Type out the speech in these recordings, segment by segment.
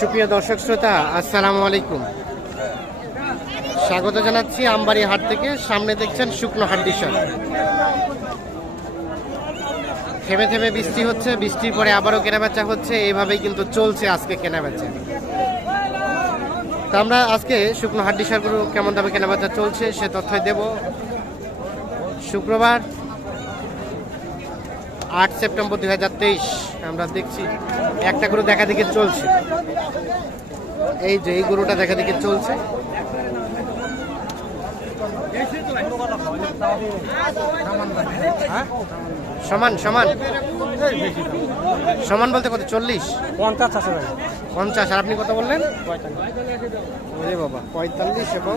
সুপ্রিয় দর্শক শ্রোতা, আসসালামু আলাইকুম। স্বাগত জানাচ্ছি আমবাড়ি হাট থেকে। সামনে দেখছেন শুকনো হাড্ডিসার থেমে থেমে বৃষ্টি হচ্ছে, বৃষ্টির পরে আবারও কেনাবেচা হচ্ছে, এইভাবেই কিন্তু চলছে আজকে কেনাবেচা। তো আমরা আজকে শুকনো হাড্ডিসারগুলো কেমন দামে কেনাবেচা চলছে সে তথ্যই দেব। শুক্রবার আট সেপ্টেম্বর দুই হাজার তেইশ। আমরা দেখছি, একটা গরু দেখা দেখে চলছে। এই যে, এই গরুটা দেখা দেখে চলছে। সমান সমান। সমান বলতে কত? চল্লিশ? পঞ্চাশ আছে পঞ্চাশ আর আপনি কত বললেন? ওরে বাবা পঁয়তাল্লিশ এবং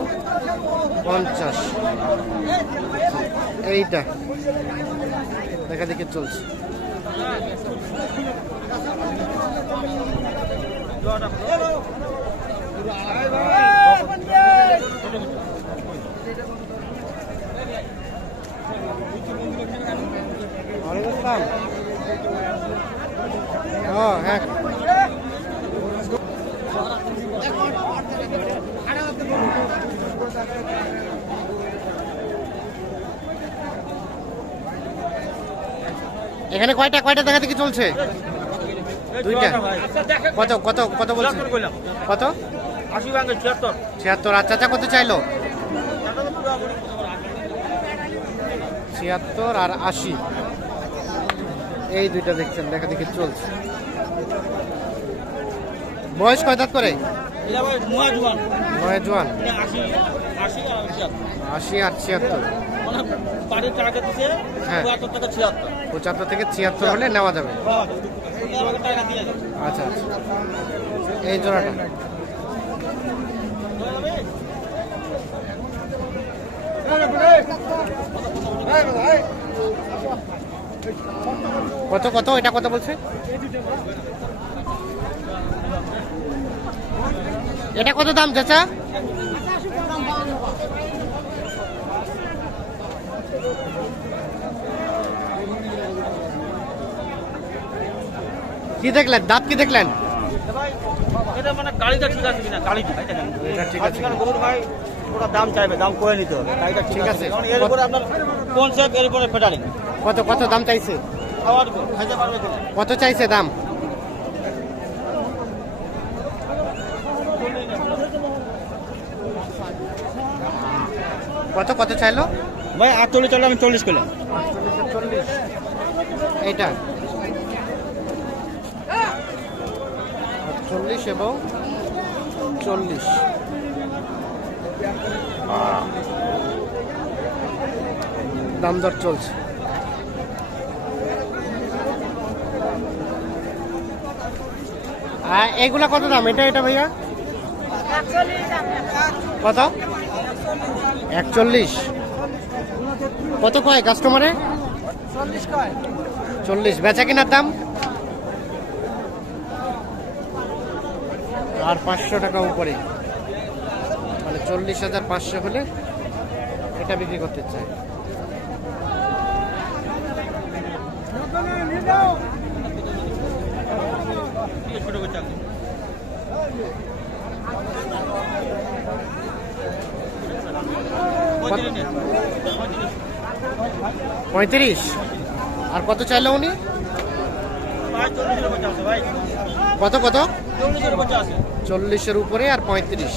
পঞ্চাশ। এইটা। দেখা দেখে চলছে আসসালাম। ও হ্যাঁ এখানে কয়টা কয়টা দেখা দেখি চলছে? দুইটা। কত কত কত বলছে? কত? ছিয়াত্তর। আর চাচা কত চাইলো? ছিয়াত্তর আর আশি। এই দুইটা দেখছেন দেখা দেখি চলছে। বয়স কয় দাঁত করে? নয় জোয়ান। আশি আশি আর ছিয়াত্তর। বাড়ির টাকা দিছে হ্যাঁ। ছিয়াত্তর। পঁচাত্তর থেকে ছিয়াত্তর হলে নেওয়া যাবে। হ্যাঁ, দেন আচ্ছা আচ্ছা। এই জোড়াটা। কত কত? এটা কত বলছে? এটা কত দাম চাচা? কি দেখলেন? দাঁত কি দেখলেন? এটা মানে গাড়িটা ঠিক আছে কিনা? গাড়িটা এটা ঠিক আছে আজকাল গরুর ভাই ওটা দাম চাইবে দাম করে নিতে হবে। গাড়িটা ঠিক আছে। কারণ এর উপরে আপনার কনসেপ্ট এর উপরে ফেটারিং কত কত দাম চাইছে? খাওয়ার খাইতে পারবে কিনা? কত চাইছে দাম? কত কত চাইলো? ভাই আটচল্লিশ চলে আমি চল্লিশ করলাম। চল্লিশ এইটা। চল্লিশ এবং চল্লিশ। দাম দর চলছে। আর এগুলা কত দাম? এটা এটা ভাইয়া? কত? একচল্লিশ। কত কয় কাস্টমারে চল্লিশ বেচা কেনার দাম? আর পাঁচশো টাকা উপরে। মানে চল্লিশ হাজার পাঁচশো হলে এটা বিক্রি করতে চাই। চাকরি পঁয়ত্রিশ। আর কত চাইলো উনি? কত কত? চল্লিশের উপর আর পঁয়ত্রিশ।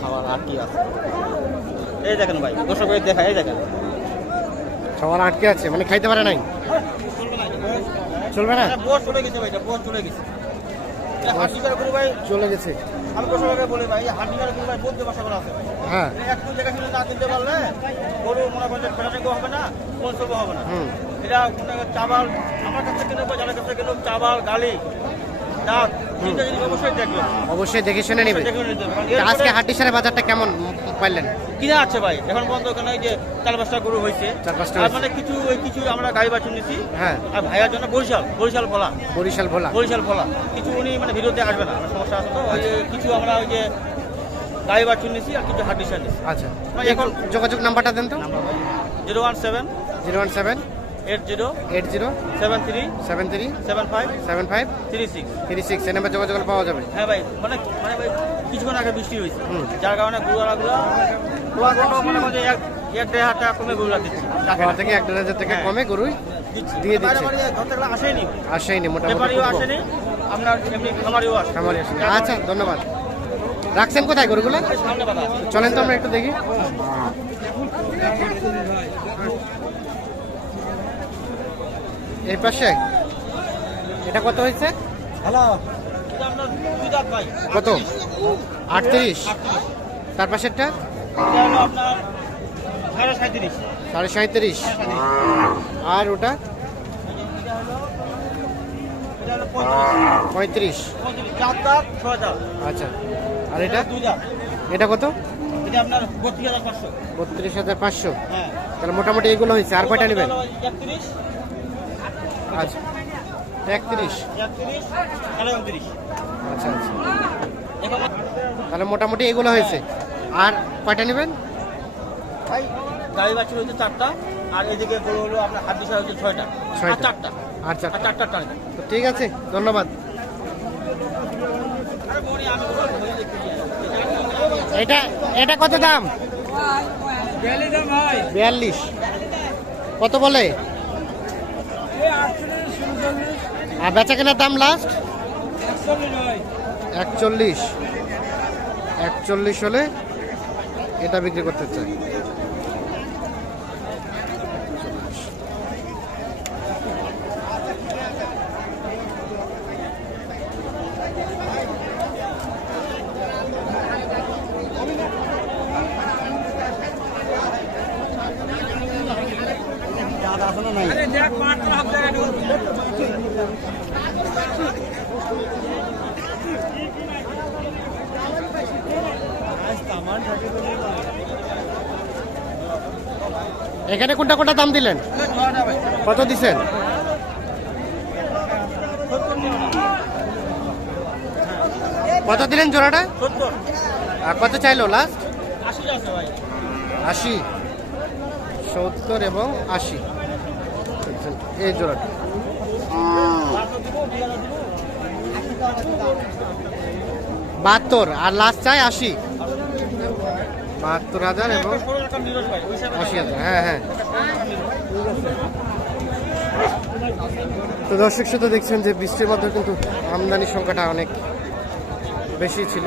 খাবার আটকে আছে। এই দেখেন ভাই দর্শক দেখা এই দেখেন। খাবার আটকে আছে মানে খাইতে পারে নাই? চলবে না? চলে গেছে ভাই চলে গেছে। চলে গেছে। হ্যাঁ। একটু জায়গা ছিল না কিনতে পারলে গরু করেন যে হবে না কোন সব হবে না। এটা চাবাল আমার কাছে কিনে যাদের কাছে কিনুক চাবাল গালি দাঁত অবশ্যই দেখে শুনে নেবে আজকে হাট্টি সারে বাজারটা কেমন পাইলেন? কিনা আছে ভাই? এখন পর্যন্ত ওখানে ওই যে চার পাঁচটা গরু হয়েছে। চার পাঁচটা মানে কিছু ওই কিছু আমরা গাড়ি বাছুন নিছি। হ্যাঁ। আর ভাইয়ার জন্য বরিশাল বরিশাল বলা বরিশাল ভোলা। বরিশাল বলা কিছু উনি মানে ভিডিওতে আসবে না সমস্যা আছে তো। কিছু আমরা ওই যে গাড়ি বাছুর নিছি আর কিছু হাড্ডি সার আচ্ছা। এখন এখন- যোগাযোগ নাম্বারটা দেন তো। Zero one seven zero one seven eight zero eight zero seven three seven three seven five seven five three six. Three six. এই নাম্বার যোগাযোগ পাওয়া যাবে। হ্যাঁ ভাই মানে মানে ভাই কিছুক্ষণ আগে বৃষ্টি হয়েছে। যার কারণে মনে করছে এক এক দেড় হাজার টাকা কমে দিচ্ছি। থেকে এক দেড় হাজার টাকা হ্যাঁ। কমে গরুই দিয়ে দিচ্ছে। আসেনি। আসেনি মোটামুটি ব্যাপারিও আসেনি আপনার এমনি খামারিও আসে খামারি আসেনি। আচ্ছা ধন্যবাদ। রাখছেন কোথায় গরুগুলো? চলেন তো আমরা একটু দেখি। এই পাশে? এটা কত হয়েছে? কত? আটত্রিশ। তার পাশেরটা? সাড়ে সাঁত্রিশ আর ওটা? পঁয়ত্রিশ। আচ্ছা। আর এটা? এটা কত? বত্রিশ হাজার পাঁচশো। তাহলে মোটামুটি এগুলো হয়েছে। আর কয়টা নেবেন? আচ্ছা। একত্রিশ। একত্রিশ উনত্রিশ আচ্ছা আচ্ছা। তাহলে মোটামুটি এগুলো হয়েছে। আর কয়টা নেবেন? ভাই গাড়ি চারটা আর এদিকে হলো আপনার হাত দিশা হচ্ছে ছয়টা। ছয়টা। চারটা। আর চারটা। টার্গেট তো ঠিক আছে ধন্যবাদ। এটা এটা কত দাম? বিয়াল্লিশ। কত বলে? আর বেচা কেনার দাম লাস্ট একচল্লিশ। একচল্লিশ হলে এটা বিক্রি করতে চাই। এখানে কোনটা কোনটা দাম দিলেন? কত দিছেন? কত দিলেন জোড়াটা? আর কত চাইলো লাস্ট আশি। সত্তর এবং আশি। এই জোড়াটা। বাহাত্তর আর লাস্ট চাই আশি। বাহাত্তর হাজার এবং আশি হাজার হ্যাঁ হ্যাঁ। তো দর্শক শুধু দেখছেন যে বৃষ্টির মধ্যে কিন্তু আমদানির সংখ্যাটা অনেক বেশি ছিল।